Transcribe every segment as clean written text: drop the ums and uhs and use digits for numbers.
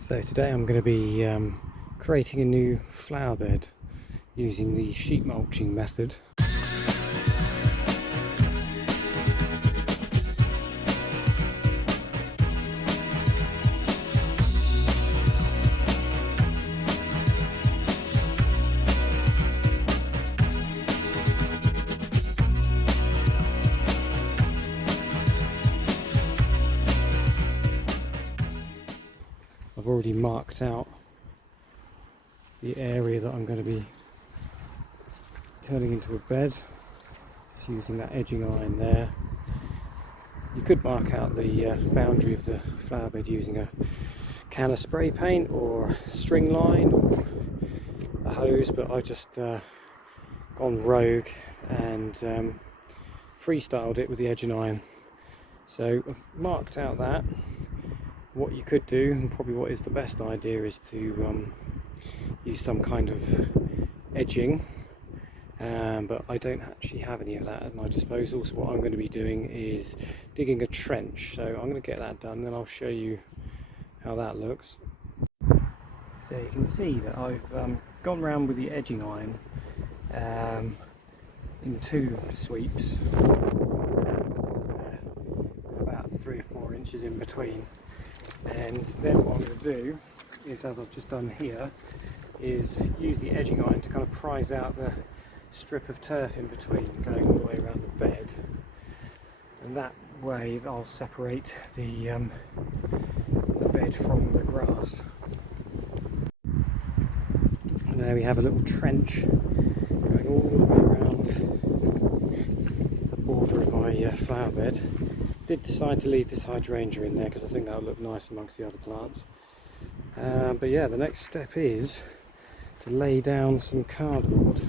So today I'm going to be creating a new flower bed using the sheet mulching method. I've already marked out the area that I'm going to be turning into a bed. Just using that edging line there. You could mark out the boundary of the flower bed using a can of spray paint or string line or a hose, but I just gone rogue and freestyled it with the edging iron. So I've marked out that. What you could do, and probably what is the best idea, is to use some kind of edging, but I don't actually have any of that at my disposal, so what I'm going to be doing is digging a trench. So I'm going to get that done, then I'll show you how that looks. So you can see that I've gone round with the edging iron in two sweeps, with about 3 or 4 inches in between. And then what I'm going to do is, as I've just done here, is use the edging iron to kind of prise out the strip of turf in between, going all the way around the bed, and that way I'll separate the bed from the grass. And there we have a little trench going all the way around the border of my flower bed. Did decide to leave this hydrangea in there because I think that would look nice amongst the other plants. But yeah, the next step is to lay down some cardboard.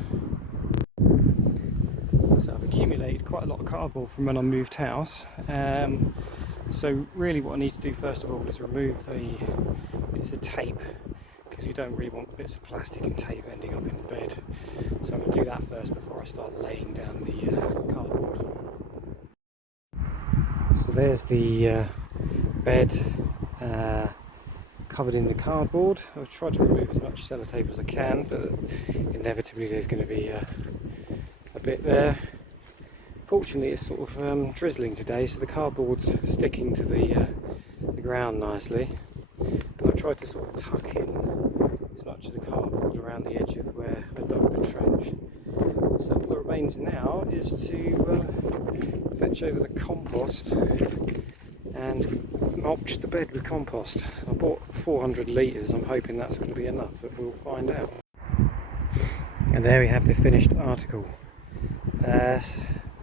So I've accumulated quite a lot of cardboard from when I moved house. So really what I need to do first of all is remove the bits of tape, because you don't really want bits of plastic and tape ending up in the bed. So I'm going to do that first before I start laying down the cardboard. So there's the bed covered in the cardboard. I've tried to remove as much sellotape as I can, but inevitably there's going to be a bit there. Fortunately it's sort of drizzling today, so the cardboard's sticking to the ground nicely. But I've tried to sort of tuck in as much of the cardboard around the edge of where I dug the trench. So all that remains now is to fetch over the compost and mulch the bed with compost. I bought 400 litres, I'm hoping that's going to be enough, but we'll find out. And there we have the finished article.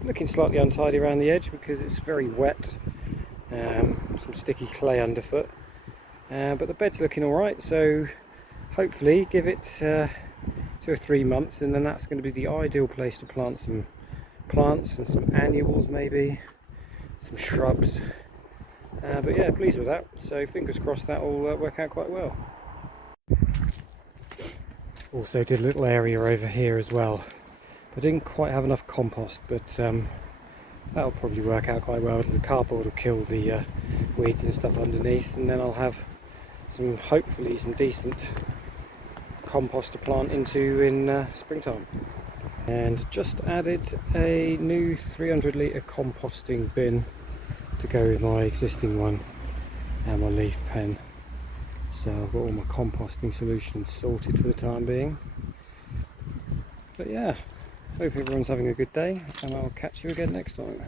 Looking slightly untidy around the edge because it's very wet, some sticky clay underfoot, but the bed's looking alright, so hopefully give it 2 or 3 months and then that's going to be the ideal place to plant some plants and some annuals, maybe some shrubs. But yeah, pleased with that, so fingers crossed that will work out quite well. Also did a little area over here as well. I didn't quite have enough compost, but that'll probably work out quite well. The cardboard will kill the weeds and stuff underneath, and then I'll have hopefully some decent compost to plant into in springtime. And just added a new 300 litre composting bin to go with my existing one and my leaf pen. So I've got all my composting solutions sorted for the time being. But yeah, hope everyone's having a good day, and I'll catch you again next time.